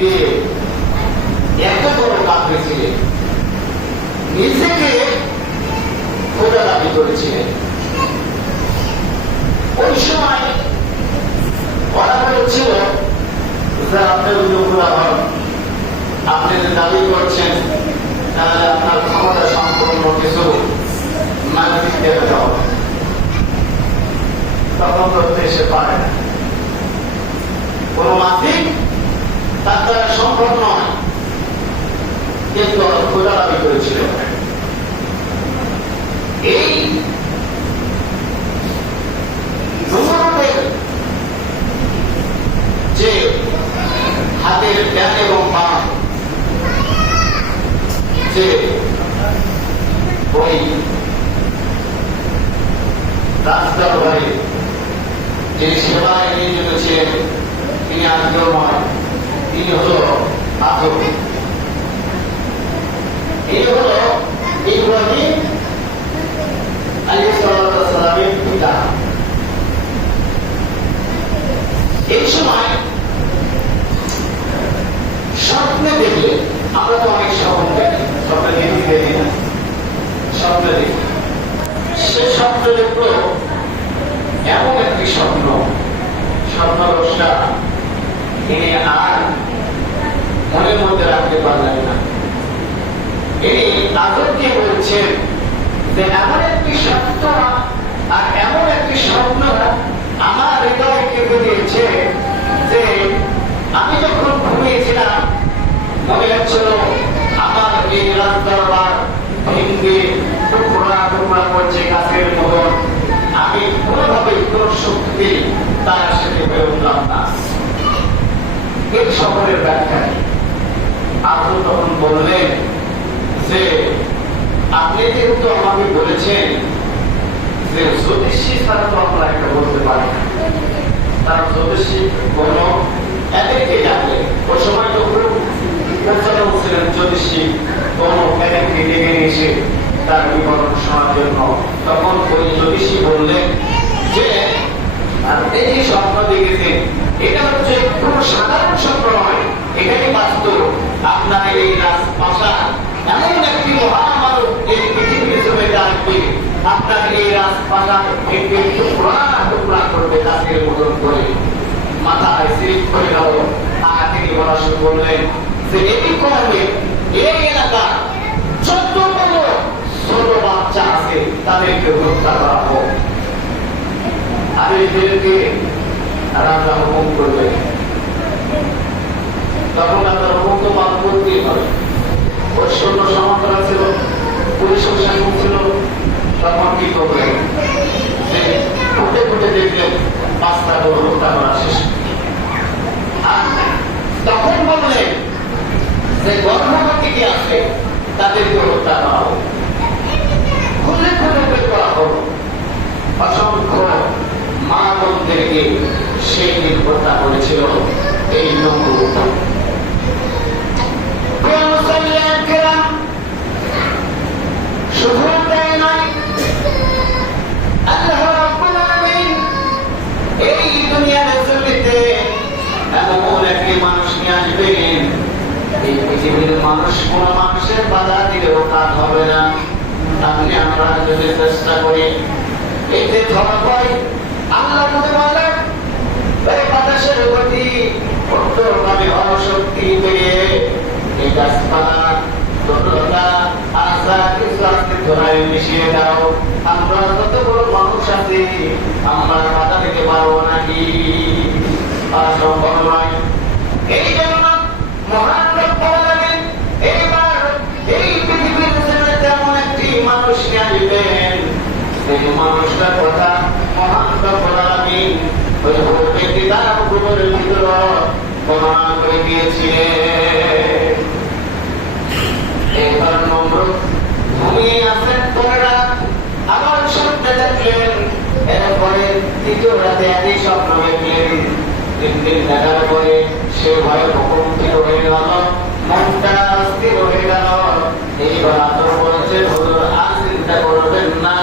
দিয়ে এত বড় কাফের ছিলেন, নিজেকে খোদা দাবি করেছিলেন। ওই সময় ওরা বলেছিল যে আপনি খোদা হন, আপনি যে দাবি করছেন তাহলে আপনার ক্ষমতা সম্পূর্ণ কিছু মানবিক দেখাতে হবে। তখন করতে এসে পারে না, কোন মাফিক তার দ্বারা সম্ভব নয়, কিন্তু খোদা দাবি করেছিল। এই নমরুদের যে হাতের ডান এবং বাম যে ওই রাজদরবারে যে সেবায় নিয়োজিত ছিলেন তিনি আজকেও নয়, তিনি হল আজব। এই হল ইব্রাহিম আলাইহিস সালামের পিতা। এই সময় স্বপ্নে দেখলে, আমরা তো অনেক স্বপ্ন দেখি, স্বপ্নে দেখি না, স্বপ্নে দেখি। সে স্বপ্ন দেখল এমন একটি স্বপ্ন, স্বপ্নদ্রষ্টা তিনি আর মনের মধ্যে রাখতে পারলেন না। তিনি তাদেরকে বলছেন যে এমন একটি স্বপ্ন আর এমন একটি স্বপ্ন আমার হৃদয় কেঁপে দিয়েছে যে আমি যখন ঘুমিয়েছিলাম মনে হচ্ছিল আমার এই রাজদরবার ভেঙে টুকরা টুকরা করছে গাছের মতন। আমি কোনোভাবে কোন শক্তি তার সাথে হয়ে উঠলাম না। এই সকলের ব্যাখ্যা আপনি তখন বললেন যে আপনি যেহেতু আমাকে বলেছেন যে জ্যোতিষী ছাড়া তো আমরা একটা বলতে পারি না, তার জ্যোতিষী কোন এদেরকে ডাকলে ওই সময় তো খুব প্রচলন ছিলেন জ্যোতিষী কোন এদেরকে ডেকে নিয়ে এসে তার বিবরণ শোনার জন্য। তখন ওই জ্যোতিষী বললেন যে আপনি যে স্বপ্ন দেখেছেন এটা হচ্ছে কোন সাধারণ স্বপ্ন নয়, এটাই বাস্তব। আপনার এই রাজপ্রাসাদ এমন একটি মহামানব এই পৃথিবীর জন্য আসবে, আপনার এই রাজপ্রাসাদ একটি টুকরা টুকরা করবে গাছের মতন করে। মাথায় স্লিপ করে গেল, তিনি বলা শুরু করলেন যে এই কর্মে এই এলাকা যত বড় ছোট বাচ্চা আছে তাদেরকে হত্যা করা হোক। আর এদেরকে রাজা হুকুম করবে, তখন আপনার হুকুম তো পালন করতেই হবে। ওই সৈন্য সমান্তরা ছিল, পুলিশ প্রশাসন ছিল, তখন কি করবেন যে ফুটে ফুটে দেখলেন পাঁচটা করে হত্যা করা শেষ। আর তখন বললেন যে গর্ভবতী কি আছে তাদেরকে হত্যা করা হোক, খুলে খুলে বের করা হোক। অসংখ্য মা বোনদেরকে সেই দিন হত্যা করেছিল এই নমরুদ। শুধু তাই নয়, আল্লাহ রাব্বুল আলামিন এই দুনিয়ার জমিতে এমন একটি মানুষ নিয়ে আসবেন, এই পৃথিবীর মানুষ কোন মানুষের বাধা দিলেও কাজ হবে না। আপনি আমরা যদি চেষ্টা করি এই যে ধরা পাই আল্লাহ বলেন এই বাতাসের গতি উত্তরগামী শক্তি পেয়ে এই গাছপালা তরুণতা আশা কিছু আজকে ধরায় মিশিয়ে দাও। আমরা যত বড় মানুষ আছি আমরা বাধা দিতে পারবো নাকি? সম্ভব নয়। এই জন্য মহান রব্বুল আলামিন এইবার এই পৃথিবীর জমিনে তেমন একটি মানুষ নিয়ে আসবেন, সেই মানুষটার কথা মহান রব্বুল আলামিন ওই ব্যক্তি তার উপরের ভিতর বর্ণনা করে দিয়েছিলেন। এইবার নমরুদ ঘুমিয়ে আসেন, পরে রাত আবার স্বপ্নে দেখলেন, এরপরে তৃতীয় রাতে একই স্বপ্ন দেখলেন। 3 দিন দেখার পরে সে ভয়ে মুখোমুখি হয়ে গেল, মনটা স্থির হয়ে গেল। এইবার আদর বলেছে হুজুর আর চিন্তা করবেন না,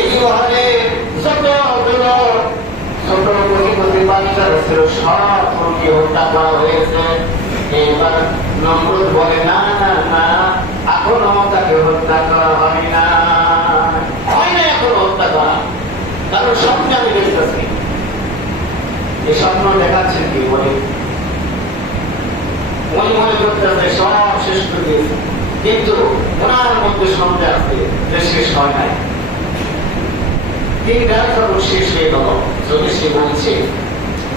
এই মহলে যতগুলো ছোট কোটি কোটি বাচ্চারা ছিল সব মুরগি হত্যা করা হয়েছে। এইবার নমরুদ বলে না না না, এখনো তাকে হত্যা করা হয় না, এখনো হত্যা করা। কারণ স্বপ্নে আমি দেখতেছি। এই স্বপ্ন দেখাচ্ছেন কি বলে মনে মনে করতেছে সব শেষ করে দিয়েছে, কিন্তু ওনার মধ্যে সন্দেহ আছে যে শেষ হয় নাই। তিনটা যখন শেষ হয়ে গেল, যদি সে বলছে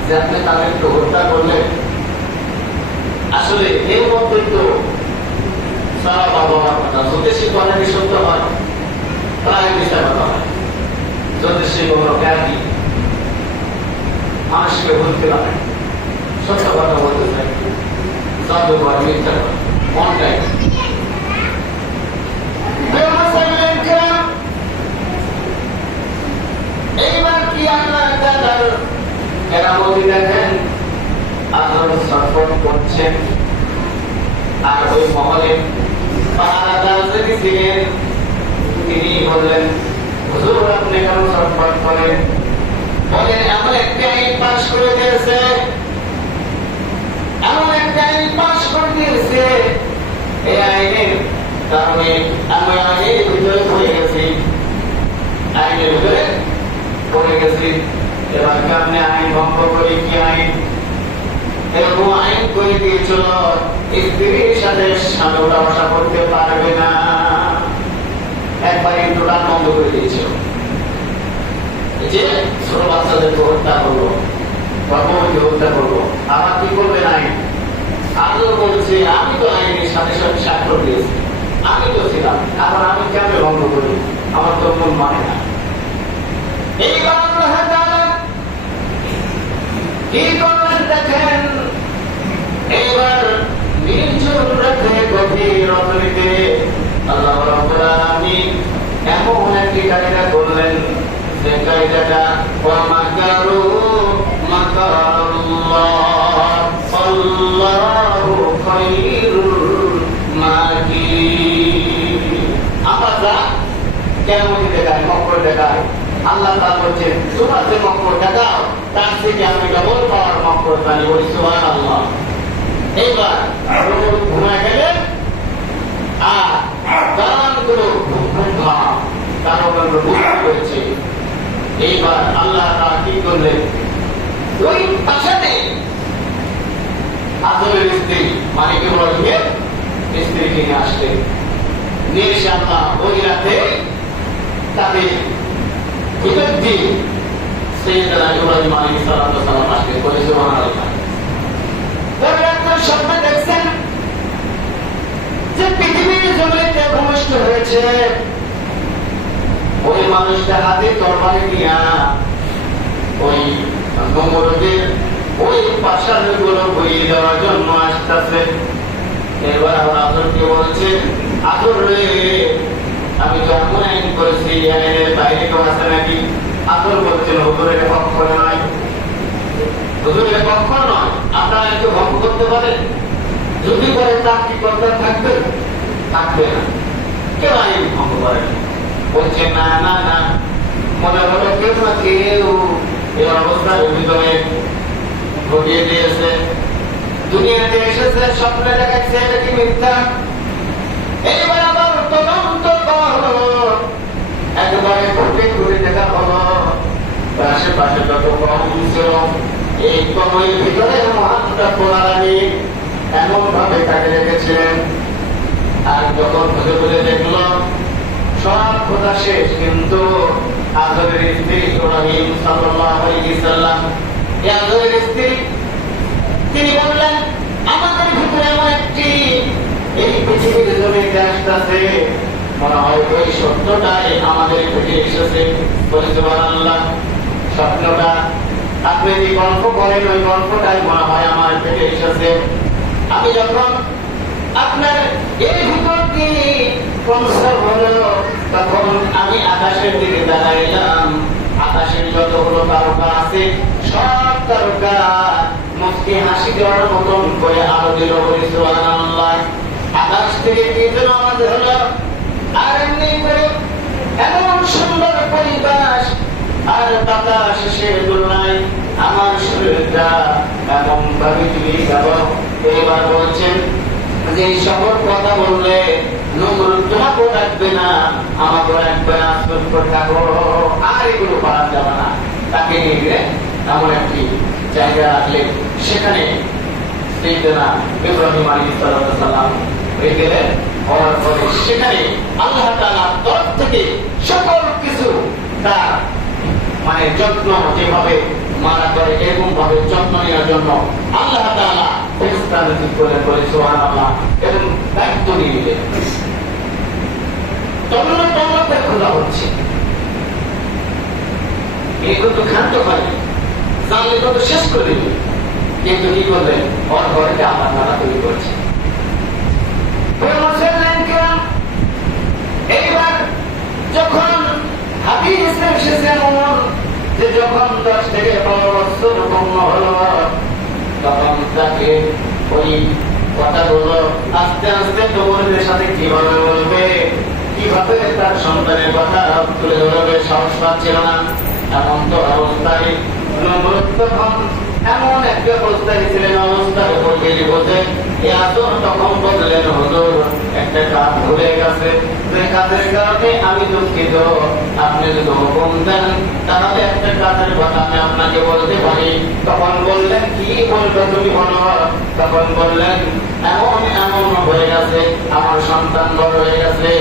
যে আপনি তাদের তো হত্যা করলেন, আসলে এর মধ্যে তো সারা বাবা কথা যদি সে কথাটি সত্য হয় প্রায় মিথ্যা কথা হয়। যদি সে কোনো জ্ঞানী মানুষকে বলতে পারে, সত্য কথা বলতে চাই, জাদুঘর মিথ্যা কথা মনটাই। এইবার কি আপনার দাদার কেরামতি দেখেন, আদর সফর করছেন, আর ওই মহলে পাহারাদার যিনি ছিলেন তিনি বললেন, হুজুর আপনি কেন সফর করেন? বলেন এমন একটা আইন পাশ করে দিয়েছে, এমন একটা আইন পাশ করে দিয়েছে, এই আইনের কারণে আমি আইনের ভিতরে পড়ে গেছি, আইনের ভিতরে পড়ে গেছি। এবার আপনি আইন ভঙ্গ করে কি আইন? এরকম আইন করে দিয়েছিল স্ত্রীর সাথে স্বামী ওঠা বসা করতে পারবে না, একবার টোটাল বন্ধ করে দিয়েছিল। যে ছোট বাচ্চাদেরকে হত্যা করবো, গর্ভবতী হত্যা করবো, আবার কি করবেন আইন? আদৌ বলছে আমি তো আইনের সাথে সাথে স্বাক্ষর দিয়েছি, আমি তো ছিলাম, আবার আমি কেমন ভঙ্গ করি? আমার তো মন মানে না। এইবার কি করলেন দেখেন, এইবার নির্জন রেখে গভীর রজনীতে আল্লাহ রাব্বুল আলামিন এমন একটি কায়দা করলেন, যে কায়দাটা ওয়ামাকারু মাকারাল্লাহ আল্লাহু খায়রুল মাকির। আমরা যা কেমন দেখায়, মকর দেখায়, আল্লাহ তাআলা বলেন তোমরা যে মকর দেখাও তার থেকে আমি ডবল পাওয়ার মকর জানি, বলি সুবহানাল্লাহ। এইবার ঘুমায় গেলেন আর দান করে তার বুঝতে পেরেছে। এইবার আল্লাহ তাআলা কি করলেন, ওই পাশাতে আদরের স্ত্রী মানে কি বলবে স্ত্রীকে নিয়ে আসলেন, নিয়ে এসে আল্লাহ ওই রাতে তাদের বিরুদ্ধে সাইয়েদনা ইব্রাহিম আলাইহিস সালাম আসলেন, বলে সুবহানাল্লাহ। স্বপ্নে দেখছেন যে পৃথিবীর জমিতে ভূমিষ্ঠ হয়েছে ওই মানুষটা হাতে তরবারি নিয়ে ওই নমরুদের ওই পাষাণগুলো বইয়ে দেওয়ার জন্য আসতেছে। এবার আমার আদরকে বলছে, আদর রে আমি তো এমন আইন করেছি, আইনের বাইরে কেউ আছে নাকি? আদর বলছেন হুজুরের কখনো নয়, হুজুরের কখনো নয়, আপনারা একটু ভঙ্গ করতে পারেন, যদি করে তার কি করতে থাকবে? থাকবে না, কেউ আইন ভঙ্গ করে বলছে না না না, মনে হলো কেউ না কেউ এই অবস্থার ভিতরে ঘটিয়ে দিয়েছে, দুনিয়াতে এসেছে স্বপ্নে দেখাচ্ছে এটা কি মিথ্যা। এইবার আবার তদন্ত করো, একবারে ঘুরে ঘুরে দেখা হলো আশেপাশে যত কম ছিল এই কমের ভিতরে মহানটা কোরআনে এমন ভাবে তাকে রেখেছিলেন। আর যখন খুঁজে খুঁজে দেখলো সব খোঁজা শেষ, কিন্তু আদরের স্ত্রী ইব্রাহিম সাল্লাল্লাহু আলাইহি সাল্লাম, এই আদরের স্ত্রী তিনি বললেন আমাদের ভিতরে এমন একটি এই পৃথিবীর জমিতে আসতেছে, মনে হয় ওই সত্যটাই আমাদের থেকে এসেছে, বলে সুবহানাল্লাহ। স্বপ্নটা আপনি যে গল্প করেন ওই গল্পটাই মনে হয় আমার থেকে এসেছে। আমি যখন আপনার এর ভিতর দিয়ে কনসার হলো তখন আমি আকাশের দিকে দাঁড়াইলাম, আকাশের যতগুলো তারকা আছে সব তারকা মুখে হাসি দেওয়ার মতন করে আলো দিল, বলি সুবহানাল্লাহ। আকাশ থেকে কি যেন আমাদের হলো, আর এমনি করে এমন সুন্দর পরিবেশ আর বাতাস শেষের তুলনায় আমার শরীরটা এমন ভাবে চুরি গেল। এবার বলছেন যে এই সকল কথা বললে নমরুদ তোমাকেও রাখবে না, আমাকেও রাখবে না, চুপ করে থাকো, আর এগুলো করা যাবে না। তাকে নিয়ে গিয়ে এমন একটি জায়গা রাখলে সেখানে ইব্রাহিম আলাইহিস সালাম হয়ে গেলেন। হওয়ার পরে সেখানে আল্লাহ তাআলার তরফ থেকে সকল কিছু তার মানে যত্ন যেভাবে মারা করে এরকম ভাবে যত্ন নেওয়ার জন্য আল্লাহ তাআলা ফেরেশতা নিযুক্ত করে সুবহানাল্লাহ এবং দায়িত্ব নিয়ে নিলেন। তন্মধ্যে খোলা হচ্ছে, এগুলো তো ক্ষান্ত হয় জানলে তো শেষ করে দিবে, কিন্তু কি করবেন ওর ঘরকে আমার নানা তৈরি করছে। এইবার যখন হাদিস এসেছে এমন যে যখন 10 থেকে 12 বছর পূর্ণ হলো তখন তাকে ওই কথাগুলো আস্তে আস্তে তোমাদের সাথে কিভাবে বলবে, কিভাবে তার সন্তানের কথা তুলে ধরবে সাহস পাচ্ছিল না। এমন তো অবস্থায় নমরুদ তখন এমন একটা অবস্থায় ছিলেন, অবস্থার উপর গেলে বলতে তখন বললেন হুজুর একটা কাজ ভুলে গেছে, যে কাজের কারণে আমি দুঃখিত, আপনি যদি হুকুম দেন তাহলে একটা কাজের কথা আমি আপনাকে বলতে পারি। তখন বললেন কি বলবে তুমি বলো। তখন বললেন এমন এমন হয়ে গেছে, আমার সন্তান বড় হয়ে গেছে,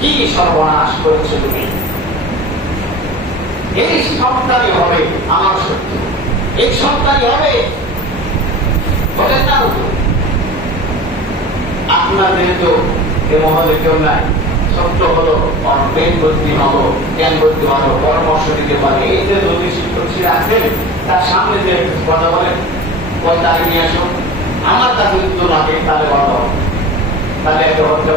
কি সর্বনাশ করেছো তুমি, এই সন্তানই হবে আমার শত্রু, এই সন্তানই হবে বলেন না। আপনার যেহেতু এ মহলে কেউ নাই, সত্য হলো প্রেম বুদ্ধি হলো, জ্ঞান বুদ্ধি হলো, পরামর্শ দিতে পারে। এই যে যদি শিক্ষক আছেন তার সামনে যে কথা বলেন, তাকে নিয়ে আসো, আমার কাছে উত্তর লাগে তাহলে বলো, তাহলে একটা হতে